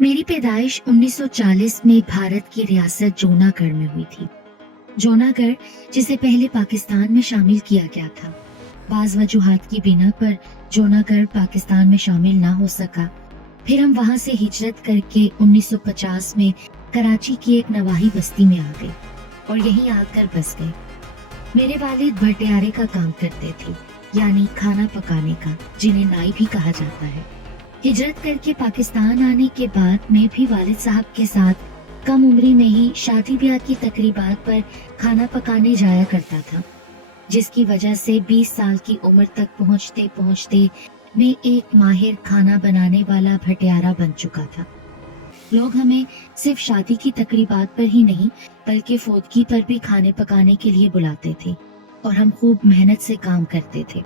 मेरी पैदाइश 1940 में भारत की रियासत जूनागढ़ में हुई थी। जूनागढ़ जिसे पहले पाकिस्तान में शामिल किया गया था। बाज वजूहात की बिना पर जूनागढ़ पाकिस्तान में शामिल ना हो सका। फिर हम वहां से हिजरत करके 1950 में कराची की एक नवाही बस्ती में आ गए और यहीं आकर बस गए। मेरे वालिद भटियारे का काम करते थे, यानी खाना पकाने का, जिन्हें नाई भी कहा जाता है। हिजरत करके पाकिस्तान आने के बाद मैं भी वालिद साहब के साथ कम उम्री में ही शादी ब्याह की तकरीबात पर खाना पकाने जाया करता था, जिसकी वजह से 20 साल की उम्र तक पहुंचते पहुंचते मैं एक माहिर खाना बनाने वाला भटियारा बन चुका था। लोग हमें सिर्फ शादी की तकरीबात पर ही नहीं बल्कि फोदकी पर भी खाने पकाने के लिए बुलाते थे और हम खूब मेहनत से काम करते थे।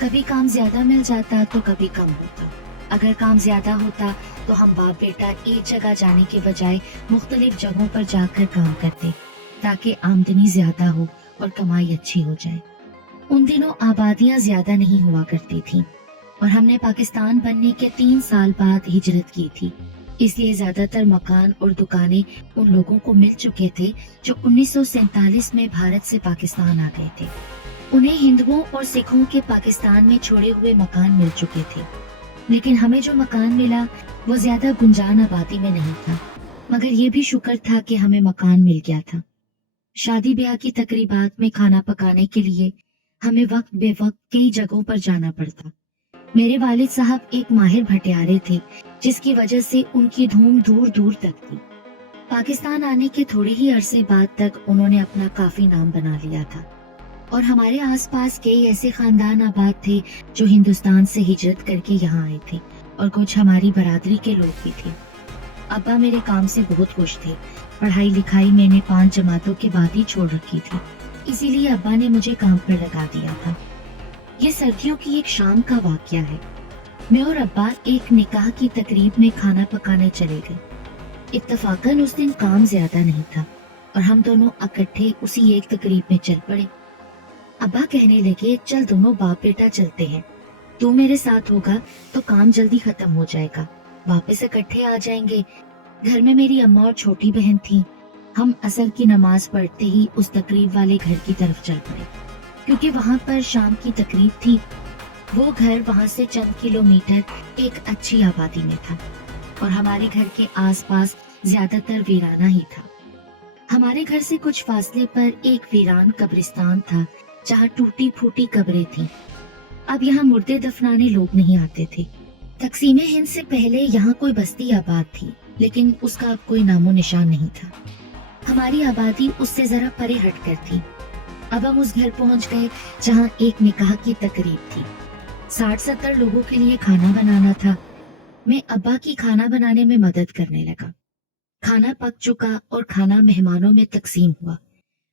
कभी काम ज्यादा मिल जाता तो कभी कम होता। अगर काम ज्यादा होता तो हम बाप बेटा एक जगह जाने के बजाय मुख्तलिफ जगहों पर जाकर काम करते ताकि आमदनी ज्यादा हो और कमाई अच्छी हो जाए। उन दिनों आबादियां ज्यादा नहीं हुआ करती थी और हमने पाकिस्तान बनने के 3 साल बाद हिजरत की थी, इसलिए ज्यादातर मकान और दुकानें उन लोगों को मिल चुके थे जो 1947 में भारत से पाकिस्तान आ गए थे। उन्हें हिंदुओं और सिखों के पाकिस्तान में छोड़े हुए मकान मिल चुके थे, लेकिन हमें जो मकान मिला वो ज्यादा गुंजान आबादी में नहीं था, मगर ये भी शुक्र था कि हमें मकान मिल गया था। शादी ब्याह की तकरीबात में खाना पकाने के लिए हमें वक्त बेवक्त कई जगहों पर जाना पड़ता। मेरे वालिद साहब एक माहिर भटियारे थे, जिसकी वजह से उनकी धूम दूर दूर तक थी। पाकिस्तान आने के थोड़े ही अरसे बाद तक उन्होंने अपना काफी नाम बना लिया था और हमारे आसपास कई ऐसे खानदान आबाद थे जो हिंदुस्तान से हिजरत करके यहाँ आए थे और कुछ हमारी बरादरी के लोग भी थे। अब्बा मेरे काम से बहुत खुश थे। पढ़ाई लिखाई मैंने 5 जमातों के बाद ही छोड़ रखी थी, इसीलिए अब्बा ने मुझे काम पर लगा दिया था। ये सर्दियों की एक शाम का वाकया है। मैं और अब्बा एक निकाह की तकरीब में खाना पकाने चले गए। इत्तफाकन उस दिन काम ज्यादा नहीं था और हम दोनों इकट्ठे उसी एक तकरीब में चल पड़े। अब्बा कहने लगे, चल दोनों बाप बेटा चलते हैं, तू मेरे साथ होगा तो काम जल्दी खत्म हो जाएगा, वापस इकट्ठे आ जाएंगे। घर में मेरी अम्मा और छोटी बहन थी। हम असर की नमाज पढ़ते ही उस तकरीब वाले घर की तरफ चल पड़े, क्योंकि वहाँ पर शाम की तकरीब थी। वो घर वहाँ से चंद किलोमीटर एक अच्छी आबादी में था और हमारे घर के आसपास ज्यादातर वीराना ही था। हमारे घर से कुछ फासले पर एक वीरान कब्रिस्तान था जहाँ टूटी फूटी कब्रें थीं। अब यहाँ मुर्दे दफनाने लोग नहीं आते थे। तकसीमे हिंद से पहले यहाँ कोई बस्ती आबाद थी, लेकिन उसका अब कोई नामो निशान नहीं था। हमारी आबादी उससे जरा परे हटकर थी। अब हम उस घर पहुंच गए जहाँ एक निकाह की तकरीब थी। 60-70 लोगों के लिए खाना बनाना था। मैं अब्बा की खाना बनाने में मदद करने लगा। खाना पक चुका और खाना मेहमानों में तकसीम हुआ।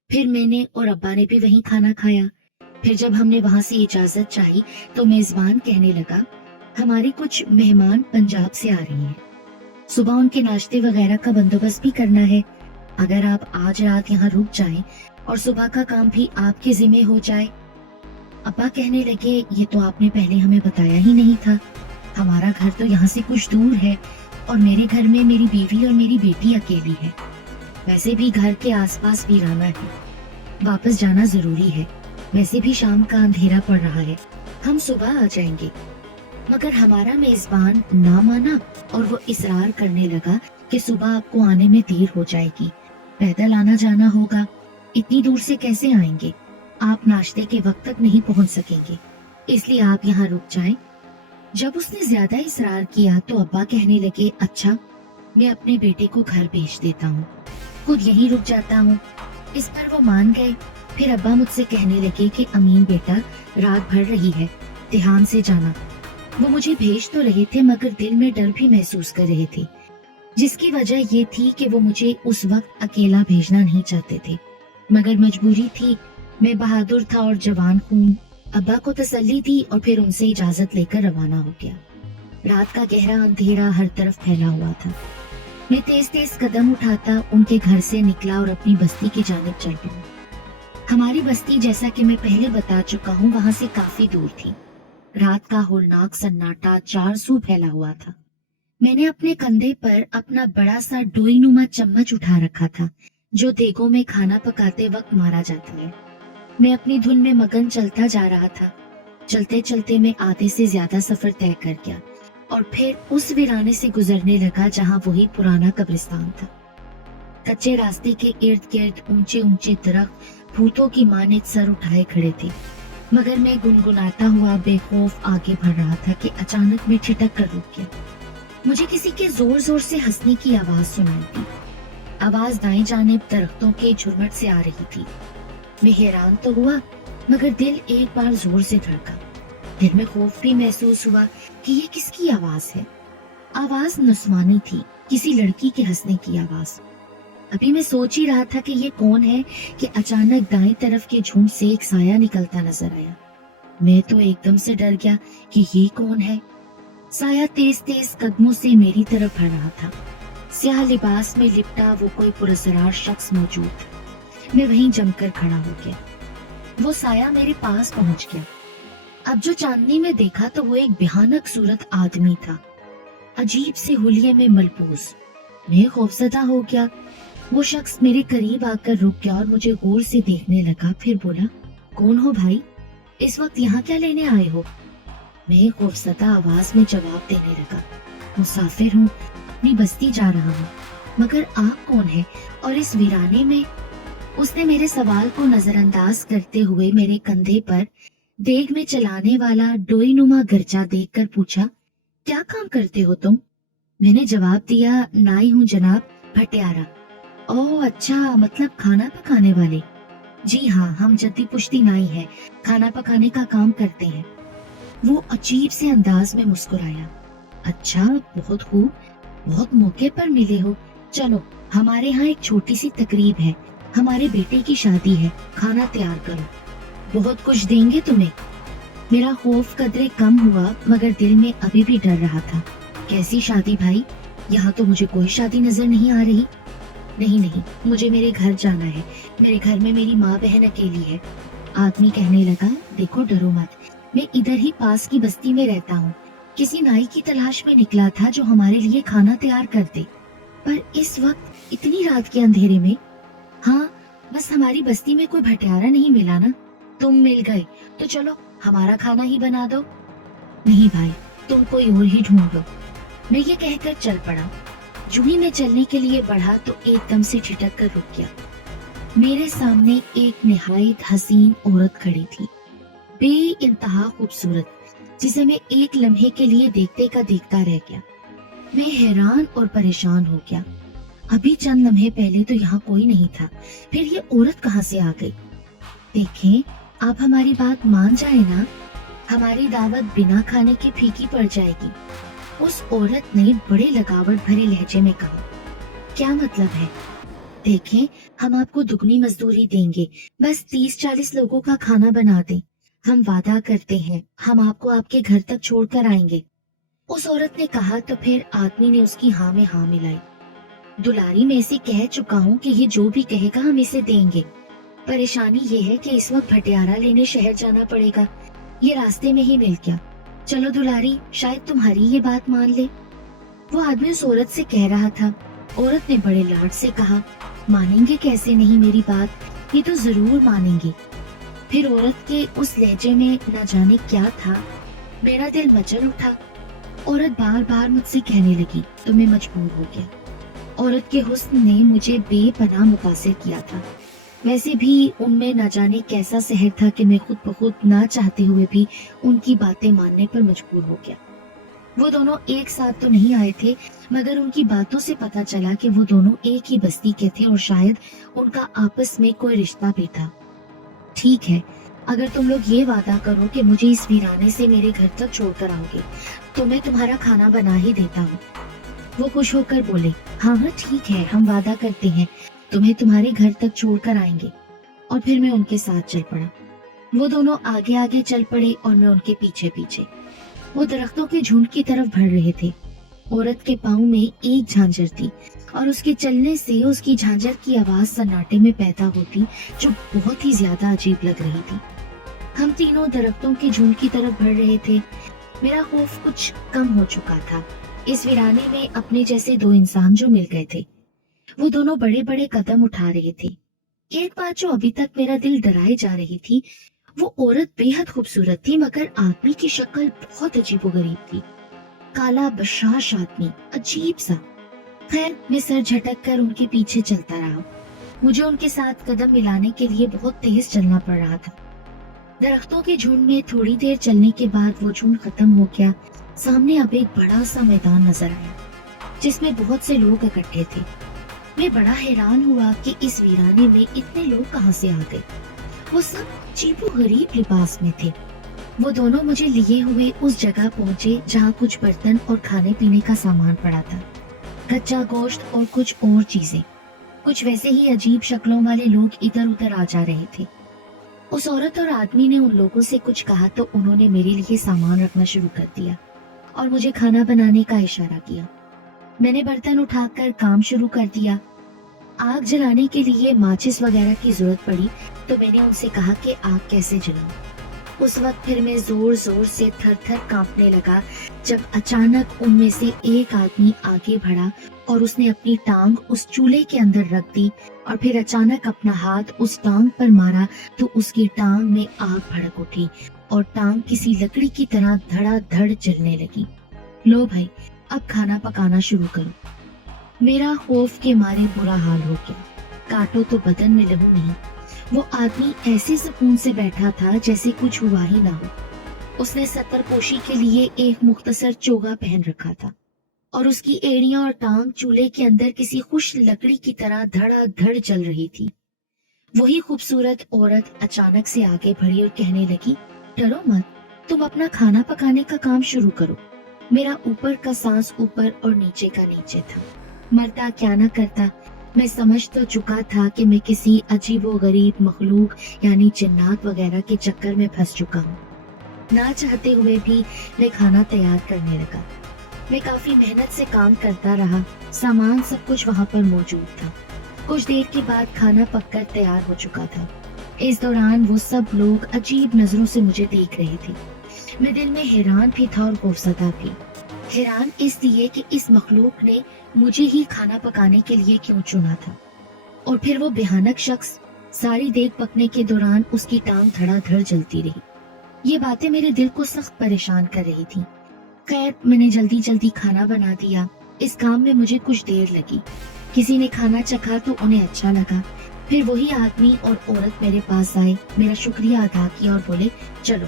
फिर मैंने और अब्बा ने भी वहीं खाना खाया। फिर जब हमने वहां से इजाजत चाही तो मेजबान कहने लगा, हमारे कुछ मेहमान पंजाब से आ रही हैं, सुबह उनके नाश्ते वगैरह का बंदोबस्त भी करना है। अगर आप आज रात यहाँ रुक जाएं और सुबह का काम भी आपके जिम्मे हो जाए। अब्बा कहने लगे, ये तो आपने पहले हमें बताया ही नहीं था। हमारा घर तो यहाँ से कुछ दूर है और मेरे घर में मेरी बीवी और मेरी बेटी अकेली है। वैसे भी घर के आसपास वीराना है, वापस जाना जरूरी है। वैसे भी शाम का अंधेरा पड़ रहा है, हम सुबह आ जाएंगे। मगर हमारा मेजबान ना माना और वो इसरार करने लगा कि सुबह आपको आने में देर हो जाएगी, पैदल आना जाना होगा, इतनी दूर से कैसे आएंगे, आप नाश्ते के वक्त तक नहीं पहुंच सकेंगे, इसलिए आप यहाँ रुक जाएं। जब उसने ज्यादा इसरार किया तो अब्बा कहने लगे, अच्छा मैं अपने बेटे को घर भेज देता हूँ, खुद यहीं रुक जाता हूँ। इस पर वो मान गए। फिर अब्बा मुझसे कहने लगे कि अमीन बेटा, रात भर रही है, ध्यान से जाना। वो मुझे भेज तो रहे थे मगर दिल में डर भी महसूस कर रहे थे, जिसकी वजह ये थी कि वो मुझे उस वक्त अकेला भेजना नहीं चाहते थे, मगर मजबूरी थी। मैं बहादुर था और जवान खून। अब्बा को तसल्ली दी और फिर उनसे इजाजत लेकर रवाना हो गया। रात का गहरा अंधेरा हर तरफ फैला हुआ था। मैं तेज तेज कदम उठाता उनके घर से निकला और अपनी बस्ती की जानिब चल पड़ा। हमारी बस्ती, जैसा कि मैं पहले बता चुका हूँ, वहां से काफी दूर थी। रात का होलनाक सन्नाटा चार सू फैला हुआ था। میں نے اپنے کندھے پر اپنا بڑا سا ڈوئی نما چمچ اٹھا رکھا تھا جو دیگوں میں کھانا پکاتے وقت مارا جاتا ہے۔ میں اپنی دھن میں مگن چلتا جا رہا تھا۔ چلتے چلتے میں آدھے سے زیادہ سفر طے کر گیا اور پھر اس ویرانے سے گزرنے لگا جہاں وہی پرانا قبرستان تھا۔ کچے راستے کے ارد گرد اونچے اونچے درخت بھوتوں کی مانند سر اٹھائے کھڑے تھے، مگر میں گنگناتا ہوا بے خوف آگے بڑھ رہا تھا کہ اچانک میں ٹھٹک کر رک گیا۔ مجھے کسی کے زور زور سے ہنسنے کی آواز سنائی دی۔ آواز دائیں جانب درختوں کے جھرمٹ سے آ رہی تھی۔ میں حیران تو ہوا مگر دل ایک بار زور سے دھڑکا۔ دل میں خوف بھی محسوس ہوا کہ یہ کس کی آواز ہے۔ آواز نسوانی تھی، کسی لڑکی کے ہنسنے کی آواز۔ ابھی میں سوچ ہی رہا تھا کہ یہ کون ہے کہ اچانک دائیں طرف کے جھنڈ سے ایک سایہ نکلتا نظر آیا۔ میں تو ایک دم سے ڈر گیا کہ یہ کون ہے۔ سایہ تیز تیز قدموں سے میری طرف بڑھ رہا تھا۔ سیاہ لباس میں لپٹا وہ کوئی پراسرار شخص موجود تھا۔ میں وہیں جم کر کھڑا ہو گیا۔ وہ سایہ میرے پاس پہنچ گیا۔ اب جو چاندنی میں دیکھا تو وہ ایک بھیانک صورت آدمی تھا، عجیب سے حلیے میں ملبوس۔ میں خوفزدہ ہو گیا۔ وہ شخص میرے قریب آ کر رک گیا اور مجھے غور سے دیکھنے لگا، پھر بولا، کون ہو بھائی؟ اس وقت یہاں کیا لینے آئے ہو؟ میں خوفزدہ آواز میں جواب دینے لگا، مسافر ہوں، اپنی بستی جا رہا ہوں، مگر آپ کون ہے اور اس ویرانے میں؟ اس نے میرے سوال کو نظر انداز کرتے ہوئے میرے کندھے پر دیگ میں چلانے والا ڈوئی نما گرچا دیکھ کر پوچھا، کیا کام کرتے ہو تم؟ میں نے جواب دیا، نائی ہوں جناب، بھٹیارا۔ اوہ اچھا، مطلب کھانا پکانے والے؟ جی ہاں، ہم جدی پشتی نائی ہے، کھانا پکانے کا کام کرتے ہیں۔ وہ عجیب سے انداز میں مسکرایا، اچھا، بہت خوب، بہت موقع پر ملے ہو۔ چلو، ہمارے ہاں ایک چھوٹی سی تقریب ہے، ہمارے بیٹے کی شادی ہے، کھانا تیار کرو، بہت کچھ دیں گے تمہیں۔ میرا خوف قدرے کم ہوا مگر دل میں ابھی بھی ڈر رہا تھا۔ کیسی شادی بھائی؟ یہاں تو مجھے کوئی شادی نظر نہیں آ رہی۔ نہیں، مجھے میرے گھر جانا ہے، میرے گھر میں میری ماں بہن اکیلی ہے۔ آدمی کہنے لگا، دیکھو ڈرو مت، میں ادھر ہی پاس کی بستی میں رہتا ہوں، کسی نائی کی تلاش میں نکلا تھا جو ہمارے لیے کھانا تیار کر دے، پر اس وقت اتنی رات کے اندھیرے میں۔ ہاں، بس ہماری بستی میں کوئی بھٹیارا نہیں ملا نا، تم مل گئے تو چلو ہمارا کھانا ہی بنا دو۔ نہیں بھائی، تم کوئی اور ہی ڈھونڈ لو۔ میں یہ کہہ کر چل پڑا۔ جو ہی میں چلنے کے لیے بڑھا تو ایک دم سے ٹھٹک کر رک گیا۔ میرے سامنے ایک نہایت حسین عورت کھڑی تھی، بے انتہا خوبصورت، جسے میں ایک لمحے کے لیے دیکھتے کا دیکھتا رہ گیا۔ میں حیران اور پریشان ہو گیا۔ ابھی چند لمحے پہلے تو یہاں کوئی نہیں تھا، پھر یہ عورت کہاں سے آ گئی؟ دیکھیں، آپ ہماری بات مان جائیں نا، ہماری دعوت بنا کھانے کے پھیکی پڑ جائے گی۔ اس عورت نے بڑے لگاوٹ بھرے لہجے میں کہا، کیا مطلب ہے؟ دیکھیں، ہم آپ کو دگنی مزدوری دیں گے، بس 30-40 لوگوں کا کھانا بنا دیں، ہم وعدہ کرتے ہیں ہم آپ کو آپ کے گھر تک چھوڑ کر آئیں گے۔ اس عورت نے کہا تو پھر آدمی نے اس کی ہاں میں ہاں ملائی۔ دلاری میں اسے کہہ چکا ہوں کہ یہ جو بھی کہے گا ہم اسے دیں گے، پریشانی یہ ہے کہ اس وقت بھٹیارا لینے شہر جانا پڑے گا، یہ راستے میں ہی مل گیا، چلو دلاری، شاید تمہاری یہ بات مان لے۔ وہ آدمی اس عورت سے کہہ رہا تھا۔ عورت نے بڑے لاڈ سے کہا، مانیں گے کیسے نہیں میری بات، یہ تو ضرور مانیں گے۔ پھر عورت کے اس لہجے میں نہ جانے کیا تھا، میرا دل مچل اٹھا۔ عورت بار بار مجھ سے کہنے لگی تو میں مجبور ہو گیا۔ عورت کے حسن نے مجھے بے پناہ متاثر کیا تھا، ویسے بھی ان میں نہ جانے کیسا سحر تھا کہ میں خود بخود نہ چاہتے ہوئے بھی ان کی باتیں ماننے پر مجبور ہو گیا۔ وہ دونوں ایک ساتھ تو نہیں آئے تھے، مگر ان کی باتوں سے پتا چلا کہ وہ دونوں ایک ہی بستی کے تھے اور شاید ان کا آپس میں کوئی رشتہ بھی تھا۔ ٹھیک ہے، اگر تم لوگ یہ وعدہ کرو کہ مجھے اس ویرانے سے میرے گھر تک چھوڑ کر آؤ گے تو میں تمہارا کھانا بنا ہی دیتا ہوں۔ وہ خوش ہو کر بولے، ہاں ٹھیک ہے، ہم وعدہ کرتے ہیں تمہیں تمہارے گھر تک چھوڑ کر آئیں گے۔ اور پھر میں ان کے ساتھ چل پڑا۔ وہ دونوں آگے آگے چل پڑے اور میں ان کے پیچھے پیچھے۔ وہ درختوں کے جھنڈ کی طرف بڑھ رہے تھے۔ عورت کے پاؤں میں ایک جھانجر تھی اور اس کے چلنے سے اس کی جھانجر کی آواز سناٹے میں پیدا ہوتی جو بہت ہی زیادہ عجیب لگ رہی تھی۔ ہم تینوں درختوں کے جھنڈ کی طرف بڑھ رہے تھے۔ میرا خوف کچھ کم ہو چکا تھا۔ इस वीराने में अपने जैसे दो इंसान जो मिल गए थे। वो दोनों बड़े बड़े कदम उठा रहे थे। एक बात जो अभी तक मेरा दिल डराए जा रही थी, वो औरत बेहद खूबसूरत थी मगर आदमी की शक्ल बहुत अजीबोगरीब थी। काला बशाश आदमी, अजीब सा। खैर, मैं सर झटक कर उनके पीछे चलता रहा। मुझे उनके साथ कदम मिलाने के लिए बहुत तेज चलना पड़ रहा था। दरख्तों के झुंड में थोड़ी देर चलने के बाद वो झुंड खत्म हो गया। सामने अब एक बड़ा सा मैदान नजर आया जिसमें बहुत से लोग इकट्ठे थे। मैं बड़ा हैरान हुआ कि इस वीराने में इतने लोग कहां से आ गए। वो सब अजीबो गरीब लिबास में थे। वो दोनों मुझे लिए हुए उस जगह पहुंचे जहां कुछ बर्तन और खाने पीने का सामान पड़ा था, कच्चा गोश्त और कुछ और चीजें। कुछ वैसे ही अजीब शक्लों वाले लोग इधर उधर आ जा रहे थे। उस औरत और आदमी ने उन लोगों से कुछ कहा तो उन्होंने मेरे लिए सामान रखना शुरू कर दिया और मुझे खाना बनाने का इशारा किया। मैंने बर्तन उठाकर काम शुरू कर दिया। आग जलाने के लिए माचिस वगैरह की जरूरत पड़ी तो मैंने उनसे कहा कि आग कैसे जलाऊं। उस वक्त फिर मैं जोर जोर से थर थर कांपने लगा जब अचानक उनमें से एक आदमी आगे बढ़ा और उसने अपनी टांग उस चूल्हे के अंदर रख दी और फिर अचानक अपना हाथ उस टांग पर मारा तो उसकी टांग में आग भड़क उठी और टांग किसी लकड़ी की तरह धड़ाधड़ जलने लगी। लो भाई, अब खाना पकाना शुरू करो। मेरा खौफ के मारे बुरा हाल हो गया। काटो तो बदन में लहू नहीं। वो आदमी ऐसे सुकून से बैठा था जैसे कुछ हुआ ही ना हो। उसने सतरपोशी के लिए एक मुख्तसर चोगा पहन रखा था और उसकी एड़ियां और टांग चूल्हे के अंदर किसी खुश लकड़ी की तरह धड़ाधड़ जल रही थी। वही खूबसूरत औरत अचानक से आगे बढ़ी और कहने लगी, डरो मत, तुम अपना खाना पकाने का काम शुरू करो। मेरा ऊपर का सांस ऊपर और नीचे का नीचे था। मरता क्या ना करता। मैं समझ तो चुका था कि मैं किसी अजीबो गरीब मखलूक यानी जिन्नात वगैरह के चक्कर में फंस चुका हूँ। ना चाहते हुए भी मैं खाना तैयार करने लगा। मैं काफी मेहनत से काम करता रहा। सामान सब कुछ वहाँ पर मौजूद था। कुछ देर के बाद खाना पककर तैयार हो चुका था। इस दौरान वो सब लोग अजीब नजरों से मुझे देख रहे थे। मैं दिल में हैरान भी था और खौफजदा भी। हैरान इसलिए कि इस मखलूक ने मुझे ही खाना पकाने के लिए क्यों चुना था। और फिर वो भयानक शख्स, सारी देग पकने के दौरान उसकी टांग धड़ाधड़ जलती रही। ये बातें मेरे दिल को सख्त परेशान कर रही थी। खैर, मैंने जल्दी जल्दी खाना बना दिया। इस काम में मुझे कुछ देर लगी। किसी ने खाना चखा तो उन्हें अच्छा लगा। फिर वही आदमी और औरत मेरे पास आए, मेरा शुक्रिया अदा किया और बोले, चलो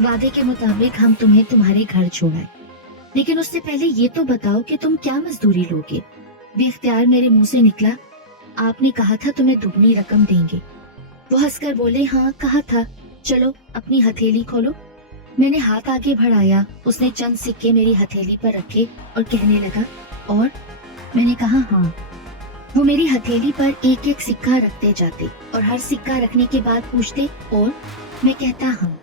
वादे के मुताबिक हम तुम्हें तुम्हारे घर छोड़ाए, लेकिन उससे पहले ये तो बताओ कि तुम क्या मजदूरी लोगे। बेख्तियार मेरे मुंह से निकला, आपने कहा था तुम्हें दुगनी रकम देंगे। वो हंसकर बोले, हाँ कहा था, चलो अपनी हथेली खोलो। मैंने हाथ आगे बढ़ाया। उसने चंद सिक्के मेरी हथेली पर रखे और कहने लगा, और? मैंने कहा हाँ। वो मेरी हथेली पर एक एक सिक्का रखते जाते और हर सिक्का रखने के बाद पूछते, और? मैं कहता हाँ।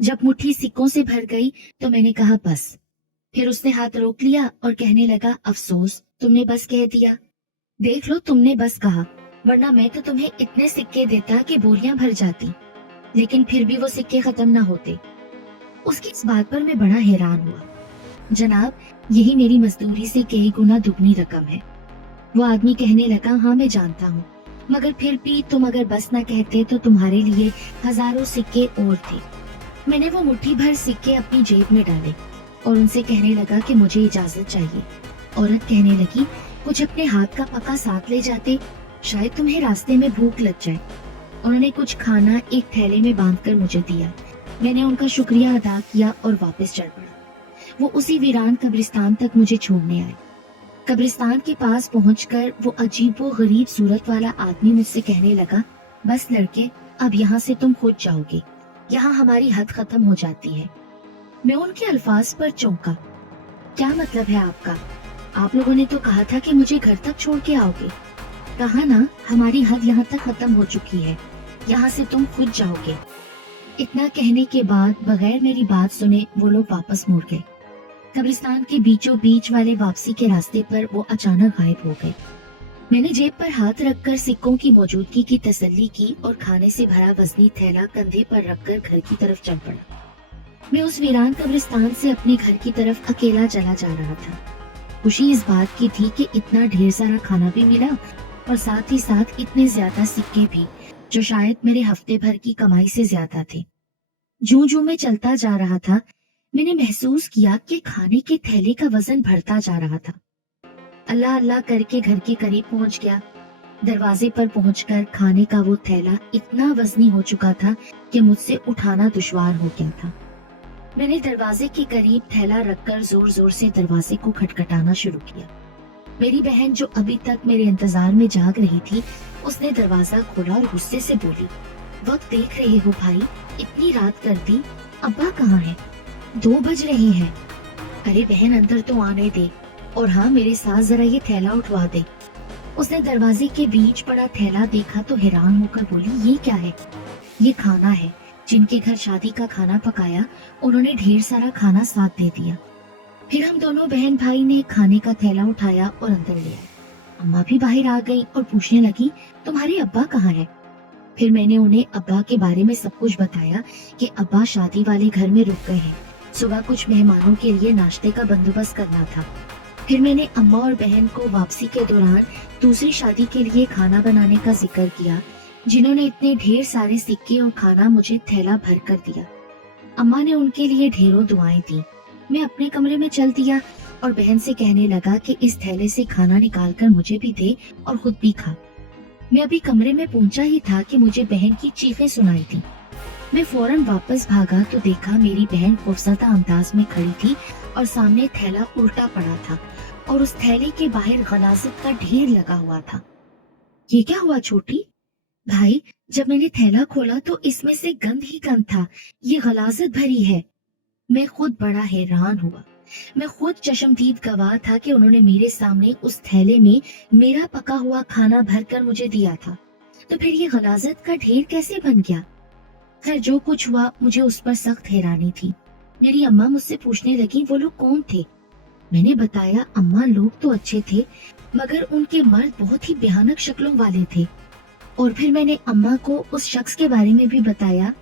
जब मुट्ठी सिक्कों से भर गई तो मैंने कहा बस। फिर उसने हाथ रोक लिया और कहने लगा, अफसोस तुमने बस कह दिया। देख लो, तुमने बस कहा, वरना मैं तो तुम्हें इतने सिक्के देता कि बोरियां भर जाती, लेकिन फिर भी वो सिक्के खत्म ना होते। उसकी इस बात पर मैं बड़ा हैरान हुआ। जनाब, यही मेरी मजदूरी से कई गुना दुगनी रकम है। वो आदमी कहने लगा, हाँ मैं जानता हूँ, मगर फिर भी तुम अगर बस ना कहते तो तुम्हारे लिए हजारों सिक्के और थे। मैंने वो मुट्ठी भर सिक्के अपनी जेब में डाले और उनसे कहने लगा कि मुझे इजाजत चाहिए। औरत कहने लगी, कुछ अपने हाथ का पका साथ ले जाते, शायद तुम्हें रास्ते में भूख लग जाए। उन्होंने कुछ खाना एक थैले में बांधकर मुझे दिया। मैंने उनका शुक्रिया अदा किया और वापस चल पड़ा। वो उसी वीरान कब्रिस्तान तक मुझे छोड़ने आए। कब्रिस्तान के पास पहुंचकर वो अजीबो गरीब सूरत वाला आदमी मुझसे कहने लगा, बस लड़के, अब यहाँ से तुम खुद जाओगे, यहाँ हमारी हद खत्म हो जाती है। मैं उनके अल्फाज पर चौंका। क्या मतलब है आपका? आप लोगों ने तो कहा था कि मुझे घर तक छोड़ के आओगे। कहा ना, हमारी हद यहाँ तक खत्म हो चुकी है, यहाँ से तुम खुद जाओगे। इतना कहने के बाद बगैर मेरी बात सुने वो लोग वापस मुड़ गए। कब्रिस्तान के बीचों बीच वाले वापसी के रास्ते पर वो अचानक गायब हो गए। मैंने जेब पर हाथ रखकर सिक्कों की मौजूदगी की तसल्ली की और खाने से भरा वजनी थैला कंधे पर रखकर घर की तरफ चल पड़ा। मैं उस वीरान कब्रिस्तान से अपने घर की तरफ अकेला चला जा रहा था। खुशी इस बात की थी कि इतना ढेर सारा खाना भी मिला और साथ ही साथ इतने ज्यादा सिक्के भी, जो शायद मेरे हफ्ते भर की कमाई से ज्यादा थे। जूं जूं मैं चलता जा रहा था, मैंने महसूस किया कि खाने के थैले का वजन बढ़ता जा रहा था। अल्लाह अल्लाह करके घर के करीब पहुंच गया। दरवाजे पर पहुंचकर खाने का वो थैला इतना वजनी हो चुका था कि मुझसे उठाना दुश्वार हो गया था। मैंने दरवाजे के करीब थैला रखकर जोर जोर से दरवाजे को खटखटाना शुरू किया। मेरी बहन, जो अभी तक मेरे इंतजार में जाग रही थी, उसने दरवाजा खोला और गुस्से से बोली, वक्त देख रहे हो भाई, इतनी रात कर दी, अब्बा कहाँ है? 2 बज रहे हैं। अरे बहन, अंदर तो आने दे, और हाँ, मेरे साथ जरा ये थैला उठवा दे। उसने दरवाजे के बीच पड़ा थैला देखा तो हैरान होकर बोली, ये क्या है? ये खाना है। जिनके घर शादी का खाना पकाया, उन्होंने ढेर सारा खाना साथ दे दिया। फिर हम दोनों बहन भाई ने खाने का थैला उठाया और अंदर ले आए। अम्मा भी बाहर आ गई और पूछने लगी, तुम्हारे अब्बा कहाँ है? फिर मैंने उन्हें अब्बा के बारे में सब कुछ बताया कि अब्बा शादी वाले घर में रुक गए हैं, सुबह कुछ मेहमानों के लिए नाश्ते का बंदोबस्त करना था। फिर मैंने अम्मा और बहन को वापसी के दौरान दूसरी शादी के लिए खाना बनाने का जिक्र किया, जिन्होंने इतने ढेर सारे सिक्के और खाना मुझे थैला भर कर दिया। अम्मा ने उनके लिए ढेरों दुआएं दी। मैं अपने कमरे में चल दिया और बहन से कहने लगा कि इस थैले से खाना निकालकर मुझे भी दे और खुद भी खा। मैं अभी कमरे में पहुंचा ही था कि मुझे बहन की चीखें सुनाई थी। मैं फौरन वापस भागा तो देखा मेरी बहन खौफजदा अंदाज में खड़ी थी और सामने थैला उल्टा पड़ा था और उस थैले के बाहर गलाज़त का ढेर लगा हुआ था। ये क्या हुआ छोटी? भाई, जब मैंने थैला खोला तो इसमें से गंद ही गंद था। ये गलाज़त भरी है। मैं खुद बड़ा हैरान हुआ। मैं खुद चश्मदीद गवाह था कि उन्होंने मेरे सामने उस थैले में मेरा पका हुआ खाना भरकर मुझे दिया था, तो फिर ये गलाज़त का ढेर कैसे बन गया? खैर, जो कुछ हुआ, मुझे उस पर सख्त हैरानी थी। मेरी अम्मा मुझसे पूछने लगी, वो लोग कौन थे? मैंने बताया, अम्मा, लोग तो अच्छे थे, मगर उनके मर्द बहुत ही भयानक शक्लों वाले थे। और फिर मैंने अम्मा को उस शख्स के बारे में भी बताया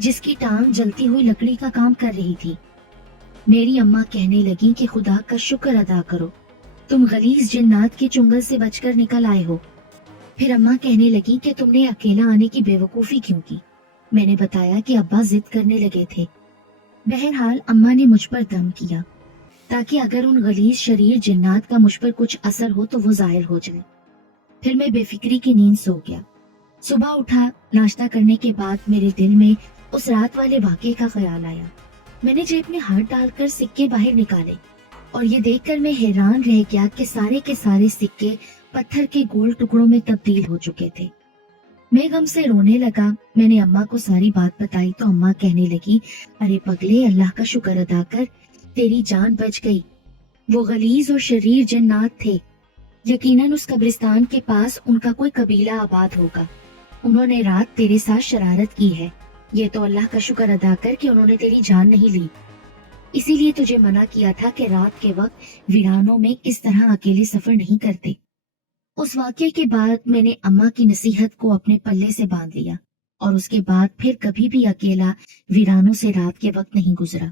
जिसकी टांग जलती हुई लकड़ी का काम कर रही थी। मेरी अम्मा कहने लगी कि खुदा का शुक्र अदा करो, तुम गलीज जिन्नात के चुंगल से बचकर निकल आए हो। फिर अम्मा कहने लगी कि तुमने अकेला आने की बेवकूफी क्यों की? मैंने बताया कि अब्बा जिद करने लगे थे। बहरहाल अम्मा ने मुझ पर दम किया ताकि अगर उन गलीज शरीर जिन्नात का मुझ पर कुछ असर हो तो वो जाहिर हो जाए। फिर मैं बेफिक्री की नींद सो गया। सुबह उठा, नाश्ता करने के बाद मेरे दिल में उस रात वाले वाक़े का ख्याल आया। मैंने जेब में हाथ डालकर सिक्के बाहर निकाले और ये देखकर मैं हैरान रह गया कि सारे के सारे सिक्के पत्थर के गोल टुकड़ों में तब्दील हो चुके थे। मैं गम से रोने लगा। मैंने अम्मा को सारी बात बताई तो अम्मा कहने लगी, अरे पगले, अल्लाह का शुक्र अदा कर, तेरी जान बच गई। वो गलीज और शरीर जिन्नात थे। यकीनन उस कब्रिस्तान के पास उनका कोई कबीला आबाद होगा। उन्होंने रात तेरे साथ शरारत की है। ये तो अल्लाह का शुक्र अदा कर कि उन्होंने तेरी जान नहीं ली। इसीलिए तुझे मना किया था कि रात के वक्त वीरानों में इस तरह अकेले सफर नहीं करते। उस वाक़ये के बाद मैंने अम्मा की नसीहत को अपने पल्ले से बांध लिया और उसके बाद फिर कभी भी अकेला वीरानों से रात के वक्त नहीं गुजरा।